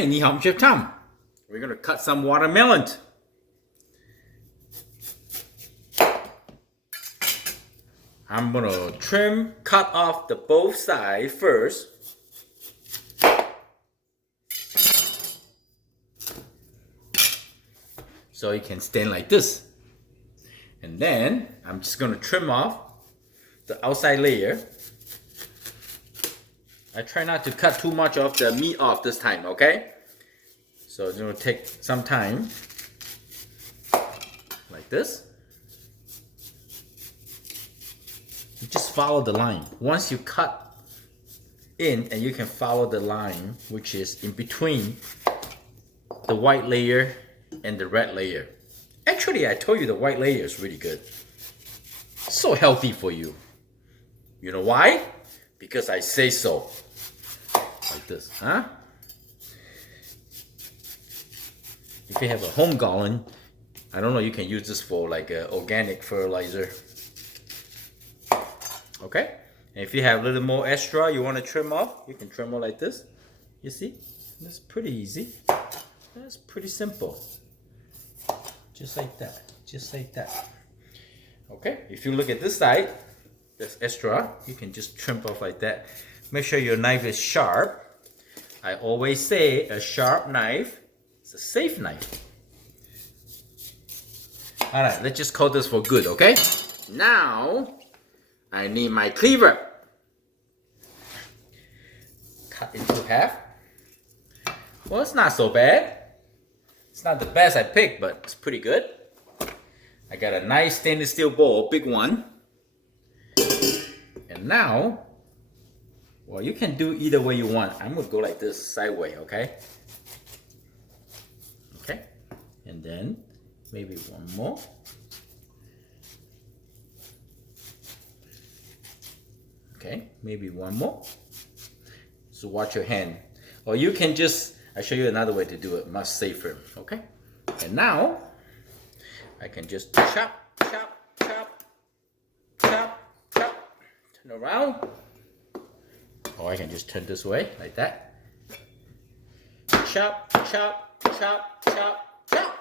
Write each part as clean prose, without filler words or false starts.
Hey, ni hao, I'm Chef Tom. We're gonna cut some watermelon. I'm gonna cut off the both sides first. So it can stand like this. And then I'm just gonna trim off the outside layer. I try not to cut too much of the meat off this time, okay? So it's gonna take some time. Like this. You just follow the line. Once you cut in, and you can follow the line, which is in between the white layer and the red layer. Actually, I told you the white layer is really good. So healthy for you. You know why? Because I say so. Like this, huh? If you have a home garden, I don't know, you can use this for like organic fertilizer. Okay? And if you have a little more extra you want to trim off, you can trim off like this. You see? That's pretty easy. That's pretty simple. Just like that. Just like that. Okay? If you look at this side, that's extra. You can just trim off like that. Make sure your knife is sharp. I always say a sharp knife is a safe knife. Alright, let's just cut this for good, okay? Now, I need my cleaver. Cut into half. Well, it's not so bad. It's not the best I picked, but it's pretty good. I got a nice stainless steel bowl, big one. And now, well, you can do either way you want. I'm gonna go like this, sideways, okay? Okay, and then maybe one more. Okay, maybe one more. So watch your hand. Or you can just, I'll show you another way to do it, much safer, okay? And now, I can just chop, chop, chop, chop, chop, turn around. Or I can just turn this way, like that. Chop, chop, chop, chop, chop.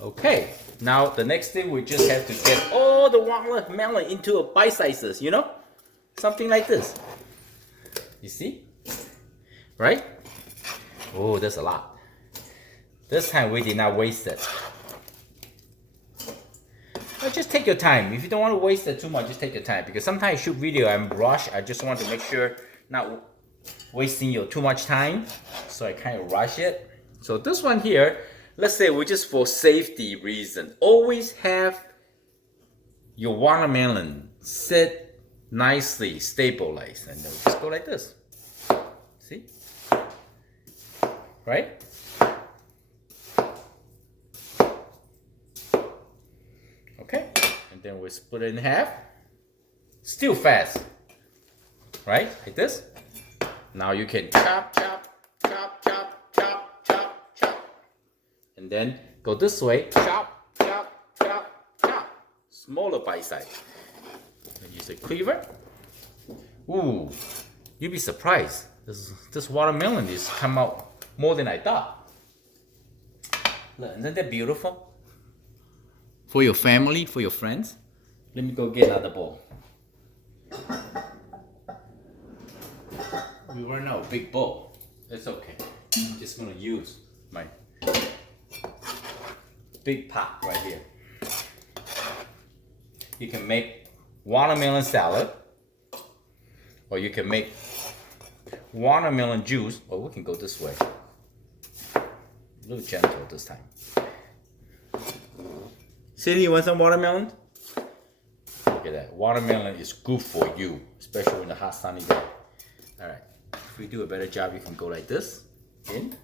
Okay, now the next thing, we just have to get all the watermelon into a bite sizes, you know? Something like this. You see? Right? Oh, that's a lot. This time we did not waste it. But just take your time. If you don't want to waste it too much, just take your time. Because sometimes I shoot video, I'm rushed. I just want to make sure not wasting your too much time. So I kind of rush it. So this one here, let's say we just for safety reason, always have your watermelon sit nicely stabilized, and then just go like this. See? Right? Okay, and then we split it in half. Still fast, right? Like this. Now you can chop, chop, chop, chop, chop, chop, chop, and then go this way. Chop, chop, chop, chop. Smaller bite size. And use a cleaver. Ooh, you'd be surprised. This watermelon is come out more than I thought. Look, isn't that beautiful? For your family, for your friends. Let me go get another bowl. We run out of big bowl. It's okay. I'm just gonna use my big pot right here. You can make watermelon salad, or you can make watermelon juice, or we can go this way. A little gentle this time. Cindy, you want some watermelon? Look at that. Watermelon is good for you, especially in the hot sunny day. Alright. If we do a better job, you can go like this. In.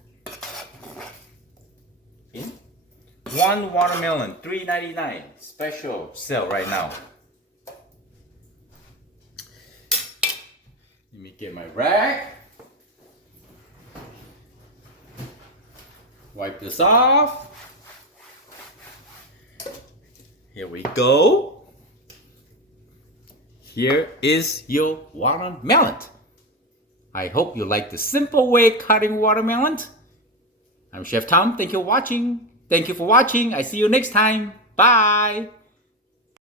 In. One watermelon, $3.99. Special sale right now. Let me get my rag. Wipe this off. Here we go. Here is your watermelon. I hope you like the simple way cutting watermelons. I'm Chef Tom. Thank you for watching. Thank you for watching. I see you next time. Bye.